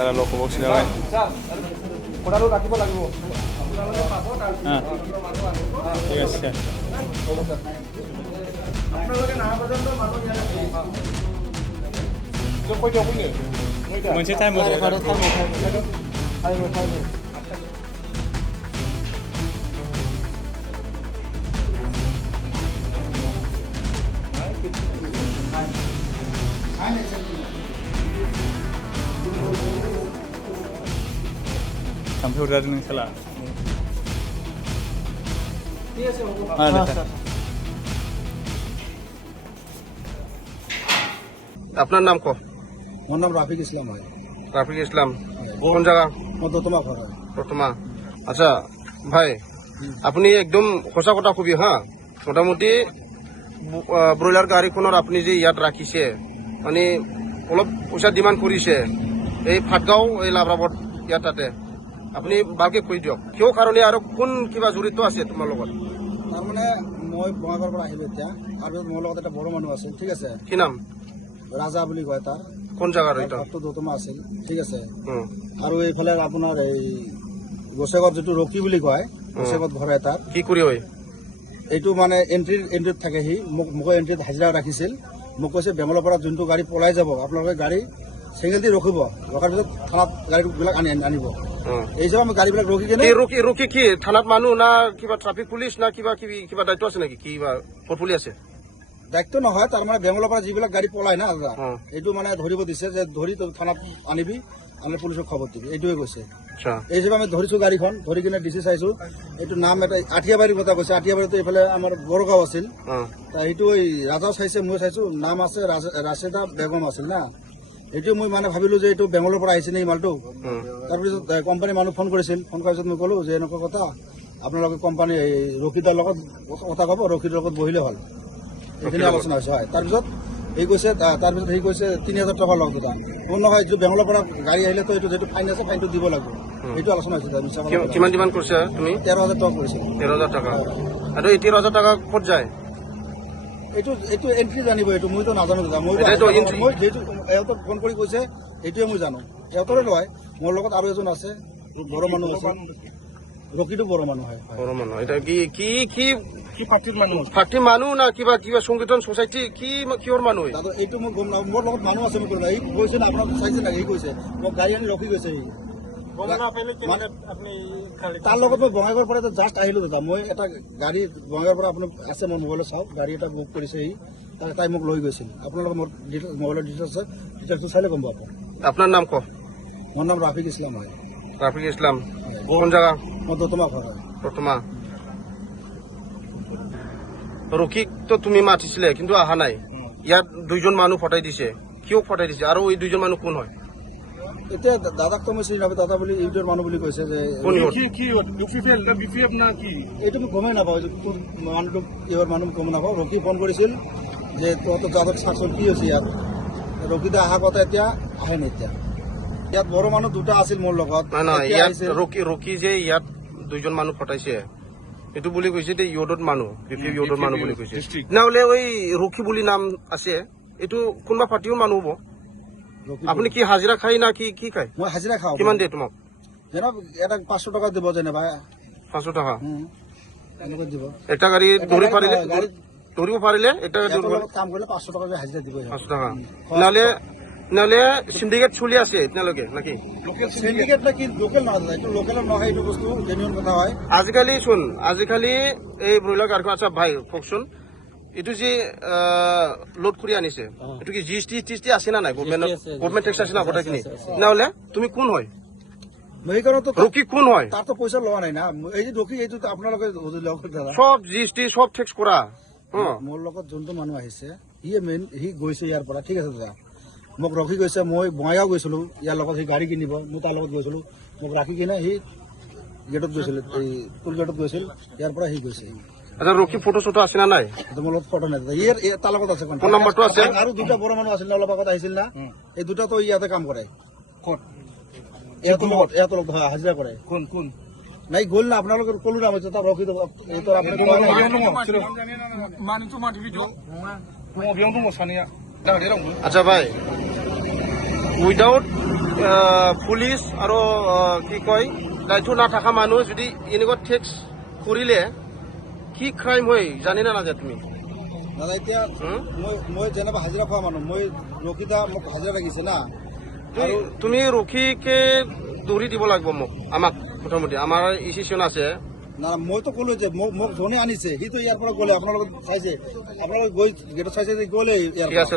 সারা লোক বক্সি যাবে ঠিক আছে मोनसे time sampai udah dengan salah. আপনার নাম কো? মোর নাম রাফিক ইসলাম হয়। রাফিক ইসলাম কোন জায়গা? প্রথমা ঘর হয়। প্রথমা। আচ্ছা ভাই আপনি একদম সঁচা কথা কবি হ্যাঁ মোটামুটি ব্রয়লার গাড়ীখনৰ আপুনি যে ইয়াত ৰাখিছে মানে অলপ পইচা ডিমাণ্ড কৰিছে এই ফাটগাঁও এই লাভৰাবত ইয়াত তাতে আপুনি ভালকে কৈ দিয়ক কিয় কাৰণে আৰু কোন কিবা জড়িত আছে তোমাৰ লগত? তাৰমানে মই বঙাইগাঁৱৰ পৰা আহিলো এতিয়া আৰু মোৰ লগত এটা বড় মানুহ আছিল ঠিক আছে কি নাম? ৰাজা বুলি কয় তাৰ কোন জাগাৰ এটা? দতমা আছিল ঠিক আছে আৰু এইফালে আপোনাৰ এই গোসেগত যিটো ৰকি বুলি কয় গোসেগত ঘৰ এটা কি কৰি হয় এইটো মানে এণ্ট্ৰিত থাকে সি মোক এণ্ট্ৰিত হাজিৰা ৰাখিছিল মোক কৈছে বেমলৰ পৰা যোনটো গাড়ী পলাই যাব আপোনালোকে গাড়ী চেঙেল দি ৰখিব ৰখাৰ পিছত থানাত গাড়ীবিলাক আনিব এই হিচাপে আমি গাড়ীবিলাক ৰখি কেনে ৰখি কি থানাত মানুহ না কিবা ট্ৰাফিক পুলিচ না কিবা দায়িত্ব আছে নেকি কিবা পটপুলি আছে? দায়িত্ব নহয় তাৰমানে বেমলৰ পৰা যিবিলাক গাড়ী পলাই না দাদা এইটো মানে ধৰিব দিছে যে ধৰি থানাত আনিবি আনি পুলিচক খবৰ দিবি এইটোৱে কৈছে এই হিচাপে আমি ধৰিছো গাড়ীখন ধৰি কিনে ডিচি চাইছো এইটো নাম এটা আঠিয়াবাৰীৰ কথা কৈছে আঠিয়াবাৰীতো এইফালে আমাৰ বৰগাঁও আছিল সেইটো এই ৰাজাও চাইছে মই চাইছো নাম আছে ৰাশেদা বেগম আছিল না এইটো মই মানে ভাবিলো যে এইটো বেংগলৰ পৰা আহিছে নেকি মালটো তাৰপিছত কোম্পানীৰ মানুহ ফোন কৰিছিল ফোন কৰাৰ পিছত মই ক'লো যে এনেকুৱা কথা আপোনালোকে কোম্পানী ৰকিদাৰ লগত কথা ক'ব ৰকিদাৰ লগত বহিলে হ'ল এইখিনি আলোচনা হৈছে হয় তাৰপিছত এই কৈছে তাৰপিছত সেই কৈছে ৩,০০০ টকা লওক দাদা কোন নহয় যিটো বেংগলৰ পৰা গাড়ী আহিলেতো এইটো যিটো ফাইন আছে ফাইনটো দিব লাগিব এইটো আলোচনা হৈছে কিমান ডিমাণ্ড কৰিছে তুমি? ১৩,০০০ টকা কৰিছে ১৩,০০০ টকা আৰু এই ১৩,০০০ টকা ক'ত যায়? এইটো এণ্ট্ৰি জানিব এইটো মইতো নাজানো দাদা মই যিহেতু এওঁতক ফোন কৰি কৈছে এইটোৱে মই জানো এওঁতৰে নহয় মোৰ লগত আৰু এজন আছে বড় মানুহ আছে ৰকিটো বড় মানুহ হয় বড় মানুহ এটা কি ফাটিৰ মানুহ না কিবা সংগঠন সোসাইটি কিহৰ মানুহ? দাদা এইটো মই গম নাপাওঁ মোৰ লগত মানুহ আছে মই এই কৈছে না আপোনাক চাইছে না এই কৈছে মোক গাড়ী আনি ৰখি গৈছে তাৰ লগত মই বঙাইগাঁৱৰ পৰা জাষ্ট আহিলো দাদা মই এটা গাড়ী বঙাইগাঁৱৰ পৰা আপুনি আছে মোৰ মোবাইলত চাওক গাড়ী এটা বুক কৰিছে সি তাই মোক লৈ গৈছিল আপোনালোকৰ মোৰ মোবাইলৰ ডিটেইলছ আছে ডিটেইলছটো চাইলে গম পাব। আপোনাৰ নাম ক? মোৰ নাম ৰাফিক ইছলাম হয়। ৰাফিক ইছলাম কোন জায়গা? মোৰ দতমা ঘৰ হয়। প্ৰথমা। ৰকিক তো তুমি মাতিছিলে কিন্তু অহা নাই ইয়াত দুইজন মানুহ ফটাই দিছে কিয় ফটাই দিছে আৰু এই দুইজন মানুহ কোন হয়? এতিয়া দাদাক তো মই চিনি নাপাওঁ দাদা বুলি ইউটিউবৰ মানুহ বুলি কৈছে যে এইটো মই গমেই নাপাওঁ কোন মানুহটো ইহৰ মানুহ গম নাপাওঁ ৰকি ফোন কৰিছিল যে তহঁতৰ দাদাক চাকচোন কি হৈছে ইয়াত ৰকিদা অহা কথা এতিয়া আহে নাই এতিয়া ইয়াত বড় মানুহ দুটা আছিল মোৰ লগত ৰকি যে ইয়াত দুইজন মানুহ ফটাইছে এইটো বুলি কৈছে যে ইয়দত মানুহ ইয়দত মানুহ বুলি কৈছে নহলে ওই ৰকি বুলি নাম আছে এইটো কোনোবা পাৰ্টিৰ মানুহ হ'ব আপুনি কি হাজিৰা খাই না কি খাই? মই হাজিৰা খাওঁ। কিমান দিয়ে তোমাক? যেনব এটা 500 টকা দিব যেনিবা 500 টকা এনেকৈ দিব এটা গাড়ী ধৰিব পাৰিলে এটা কাম কৰিলে 500 টকা হাজিৰা দিব 500 টকা নহলে সিন্ডিকেট চলি আছে এতিয়ালৈকে নাকি? সিন্ডিকেট নাকি লোকেল নহয় এইটো লোকেলৰ নহয় এইটো বস্তু জেনুইন কথা হয়। আজিকালি এই ব্ৰইলাৰ গাড়ীখন আচ্ছা ভাই কওকচোন এইটো যে লোড কৰি আনিছে এইটো কি জিএসটি আছে না নাই? গভৰ্ণমেণ্ট টেক্স আছে না কথাখিনি নহলে তুমি কোন হয়? ৰকি কোন হয়? তাতো পইচা লোৱা নাই না এই যে ৰকি এইটো আপোনালোকে সব জিএসটি সব টেক্স কৰা মোৰ লগত যোনটো মানুহ আহিছে সি গৈছে ইয়াৰ পৰা ঠিক আছে দাদা মোক ৰখি গৈছে মই বঙাইগাঁও গৈছিলো ইয়াৰ লগত সি গাড়ী কিনিব মই তাৰ লগত গৈছিলো মোক ৰাখি কিনে সি গেটত গৈছিল এই টুল গেটত গৈছিল ইয়াৰ পৰা সি গৈছে। আচ্ছা ৰকি ফটো চটো আছে না নাই? মোৰ লগত ফটো নাই তাৰ লগত আছে ফোন নম্বৰটো আছে আৰু দুটা বড় মানুহ আছিল না অলপ আগত আহিছিল না এই দুটাতো ইয়াতে কাম কৰে ইয়াতো লগত হাজিৰা কৰে কোন নাই গ'ল না আপোনালোকে ক'লো না মই তাত ৰখি আচ্ছা ভাই উইদাউট পুলিচ আৰু কি কয় দায়িত্ব নাথাকা মানুহ যদি এনেকুৱা টেক্স কৰিলে কি ক্ৰাইম হয় জানি না নাজানে তুমি দাদা এতিয়া মই যেনিবা হাজিৰা খোৱা মানুহ মই ৰখিতা মোক হাজিৰা লাগিছে না আৰু তুমি ৰখিকে দৌৰি দিব লাগিব আমাক প্ৰথমতে আমাৰ ইচিচন আছে না মইতো ক'লো যে মোক ধনী আনিছে সিটো ইয়াৰ পৰা গ'লে আপোনালোকে চাইছে আপোনালোকে গৈ গেটত চাইছে যে গ'লে ইয়াৰ ঠিক পৰা আছে